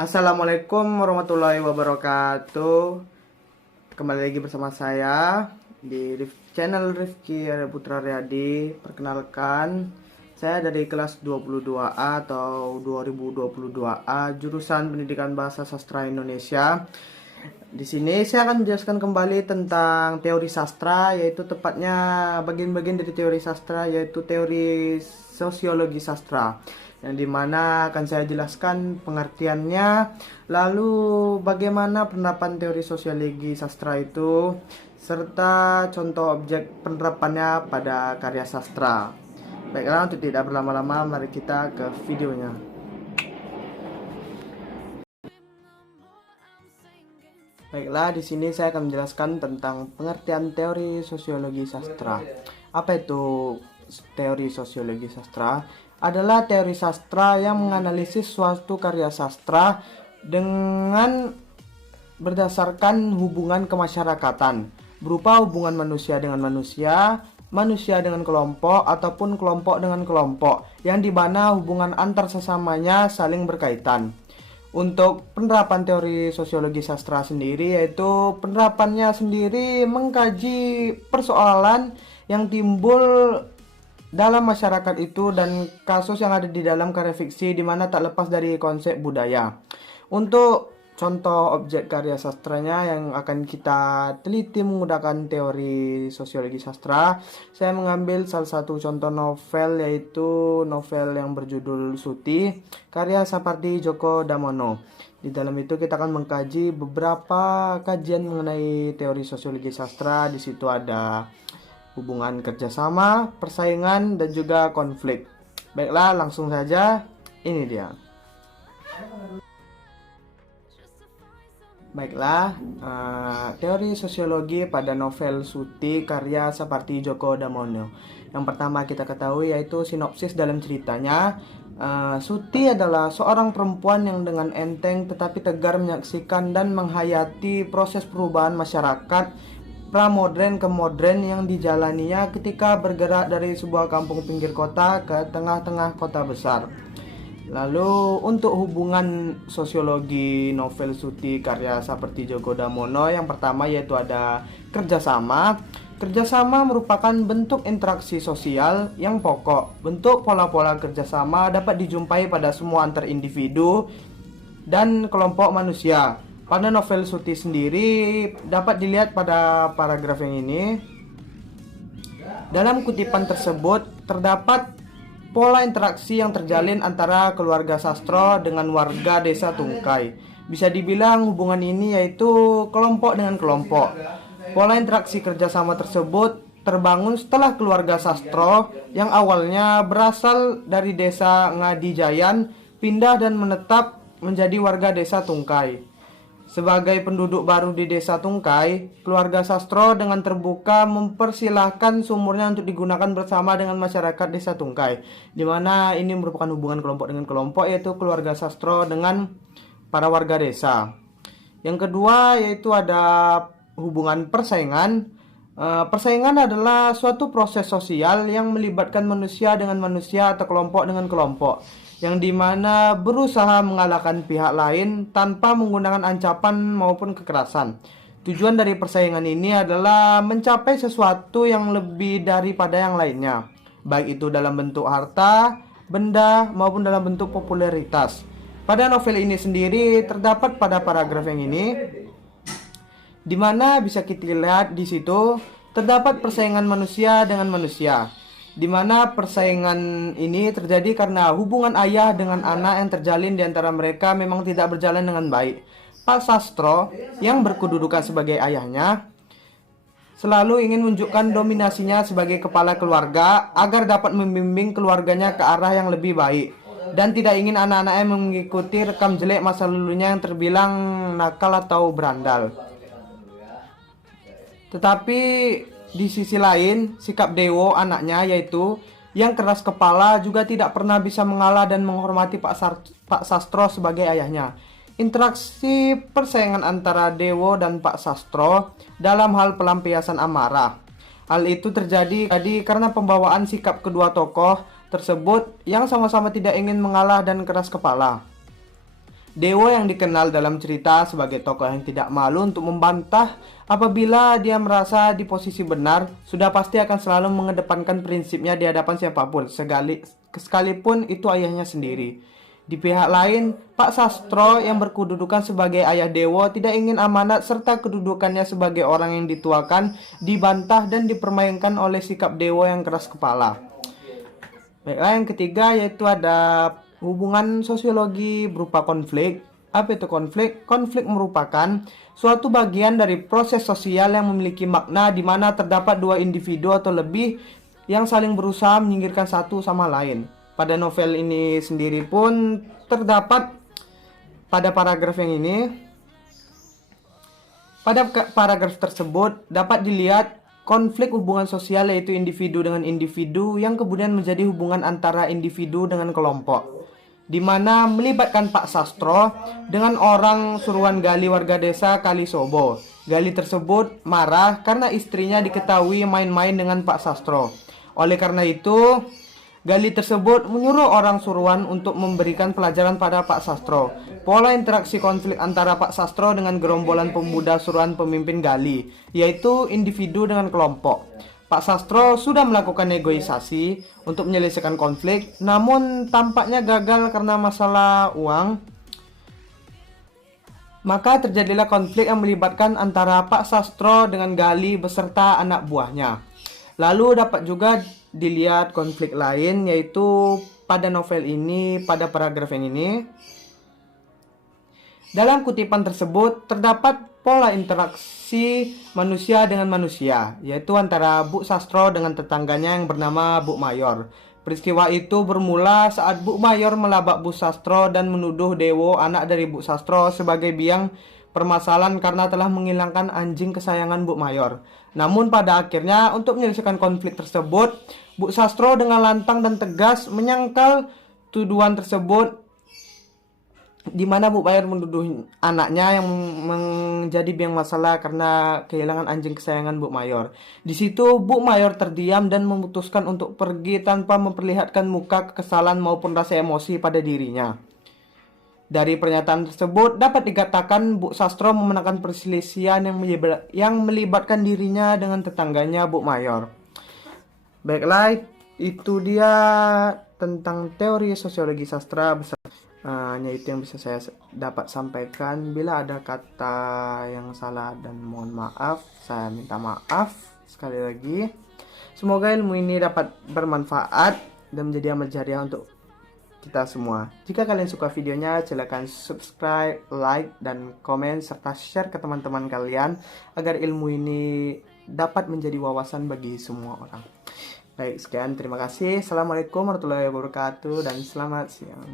Assalamualaikum warahmatullahi wabarakatuh. Kembali lagi bersama saya di channel Rifki Putra Riyadi. Perkenalkan, saya dari kelas 22A atau 2022A jurusan Pendidikan Bahasa Sastra Indonesia. Di sini saya akan menjelaskan kembali tentang teori sastra, yaitu tepatnya bagian-bagian dari teori sastra, yaitu teori sosiologi sastra, yang dimana akan saya jelaskan pengertiannya, lalu bagaimana penerapan teori sosiologi sastra itu, serta contoh objek penerapannya pada karya sastra. Baiklah, untuk tidak berlama-lama, mari kita ke videonya. Baiklah, di sini saya akan menjelaskan tentang pengertian teori sosiologi sastra. Apa itu teori sosiologi sastra? Adalah teori sastra yang menganalisis suatu karya sastra dengan berdasarkan hubungan kemasyarakatan, berupa hubungan manusia dengan manusia, manusia dengan kelompok, ataupun kelompok dengan kelompok, yang dimana hubungan antar sesamanya saling berkaitan. Untuk penerapan teori sosiologi sastra sendiri, yaitu penerapannya sendiri mengkaji persoalan yang timbul dalam masyarakat itu dan kasus yang ada di dalam karya fiksi, di mana tak lepas dari konsep budaya. Untuk contoh objek karya sastranya yang akan kita teliti menggunakan teori sosiologi sastra, saya mengambil salah satu contoh novel, yaitu novel yang berjudul Suti, karya Sapardi Djoko Damono. Di dalam itu kita akan mengkaji beberapa kajian mengenai teori sosiologi sastra. Di situ ada hubungan kerjasama, persaingan, dan juga konflik. Baiklah, langsung saja, ini dia. Baiklah, teori sosiologi pada novel Suti karya Sapardi Djoko Damono. Yang pertama kita ketahui yaitu sinopsis dalam ceritanya. Suti adalah seorang perempuan yang dengan enteng tetapi tegar menyaksikan dan menghayati proses perubahan masyarakat pramodern ke modern yang dijalaninya ketika bergerak dari sebuah kampung pinggir kota ke tengah-tengah kota besar. Lalu untuk hubungan sosiologi novel Suti karya Sapardi Djoko Damono, yang pertama yaitu ada kerjasama. Kerjasama merupakan bentuk interaksi sosial yang pokok. Bentuk pola-pola kerjasama dapat dijumpai pada semua antar individu dan kelompok manusia. Pada novel Suti sendiri dapat dilihat pada paragraf yang ini. Dalam kutipan tersebut terdapat pola interaksi yang terjalin antara keluarga sastro dengan warga desa Tungkai. Bisa dibilang hubungan ini yaitu kelompok dengan kelompok. Pola interaksi kerjasama tersebut terbangun setelah keluarga sastro yang awalnya berasal dari desa Ngadijayan pindah dan menetap menjadi warga desa Tungkai. Sebagai penduduk baru di desa Tungkai, keluarga sastro dengan terbuka mempersilahkan sumurnya untuk digunakan bersama dengan masyarakat desa Tungkai, di mana ini merupakan hubungan kelompok dengan kelompok, yaitu keluarga sastro dengan para warga desa. Yang kedua yaitu ada hubungan persaingan. Persaingan adalah suatu proses sosial yang melibatkan manusia dengan manusia atau kelompok dengan kelompok, yang dimana berusaha mengalahkan pihak lain tanpa menggunakan ancaman maupun kekerasan. Tujuan dari persaingan ini adalah mencapai sesuatu yang lebih daripada yang lainnya, baik itu dalam bentuk harta, benda, maupun dalam bentuk popularitas. Pada novel ini sendiri terdapat pada paragraf yang ini, di mana bisa kita lihat di situ terdapat persaingan manusia dengan manusia, di mana persaingan ini terjadi karena hubungan ayah dengan anak yang terjalin di antara mereka memang tidak berjalan dengan baik. Pak Sastro yang berkedudukan sebagai ayahnya selalu ingin menunjukkan dominasinya sebagai kepala keluarga agar dapat membimbing keluarganya ke arah yang lebih baik, dan tidak ingin anak-anaknya mengikuti rekam jelek masa lalunya yang terbilang nakal atau berandal. Tetapi di sisi lain, sikap Dewo anaknya yaitu yang keras kepala juga tidak pernah bisa mengalah dan menghormati Pak Sastro sebagai ayahnya. Interaksi persaingan antara Dewo dan Pak Sastro dalam hal pelampiasan amarah. Hal itu terjadi karena pembawaan sikap kedua tokoh tersebut yang sama-sama tidak ingin mengalah dan keras kepala. Dewa yang dikenal dalam cerita sebagai tokoh yang tidak malu untuk membantah apabila dia merasa di posisi benar, sudah pasti akan selalu mengedepankan prinsipnya di hadapan siapapun, sekalipun itu ayahnya sendiri. Di pihak lain, Pak Sastro yang berkedudukan sebagai ayah Dewa tidak ingin amanat serta kedudukannya sebagai orang yang dituakan dibantah dan dipermainkan oleh sikap Dewa yang keras kepala. Baiklah, yang ketiga yaitu ada hubungan sosiologi berupa konflik. Apa itu konflik? Konflik merupakan suatu bagian dari proses sosial yang memiliki makna di mana terdapat dua individu atau lebih yang saling berusaha menyingkirkan satu sama lain. Pada novel ini sendiri pun terdapat pada paragraf yang ini. Pada paragraf tersebut dapat dilihat konflik hubungan sosial yaitu individu dengan individu yang kemudian menjadi hubungan antara individu dengan kelompok, di mana melibatkan Pak Sastro dengan orang suruhan Gali warga desa Kalisobo. Gali tersebut marah karena istrinya diketahui main-main dengan Pak Sastro. Oleh karena itu, Gali tersebut menyuruh orang suruhan untuk memberikan pelajaran pada Pak Sastro. Pola interaksi konflik antara Pak Sastro dengan gerombolan pemuda suruhan pemimpin Gali, yaitu individu dengan kelompok. Pak Sastro sudah melakukan negosiasi untuk menyelesaikan konflik, namun tampaknya gagal karena masalah uang. Maka terjadilah konflik yang melibatkan antara Pak Sastro dengan Gali beserta anak buahnya. Lalu dapat juga dilihat konflik lain yaitu pada novel ini, pada paragraf yang ini. Dalam kutipan tersebut terdapat pola interaksi manusia dengan manusia, yaitu antara Bu Sastro dengan tetangganya yang bernama Bu Mayor. Peristiwa itu bermula saat Bu Mayor melabak Bu Sastro dan menuduh Dewo, anak dari Bu Sastro, sebagai biang permasalahan karena telah menghilangkan anjing kesayangan Bu Mayor. Namun pada akhirnya untuk menyelesaikan konflik tersebut, Bu Sastro dengan lantang dan tegas menyangkal tuduhan tersebut, di mana Bu Mayor menuduh anaknya yang menjadi biang masalah karena kehilangan anjing kesayangan Bu Mayor. Di situ Bu Mayor terdiam dan memutuskan untuk pergi tanpa memperlihatkan muka kekesalan maupun rasa emosi pada dirinya. Dari pernyataan tersebut dapat dikatakan Bu Sastro memenangkan perselisihan yang melibatkan dirinya dengan tetangganya Bu Mayor. Baiklah, itu dia tentang teori sosiologi sastra besar. Hanya itu yang bisa saya dapat sampaikan. Bila ada kata yang salah dan mohon maaf, saya minta maaf sekali lagi. Semoga ilmu ini dapat bermanfaat dan menjadi amal jariah untuk kita semua. Jika kalian suka videonya, silakan subscribe, like, dan komen, serta share ke teman-teman kalian agar ilmu ini dapat menjadi wawasan bagi semua orang. Baik, sekian, terima kasih. Assalamualaikum warahmatullahi wabarakatuh dan selamat siang.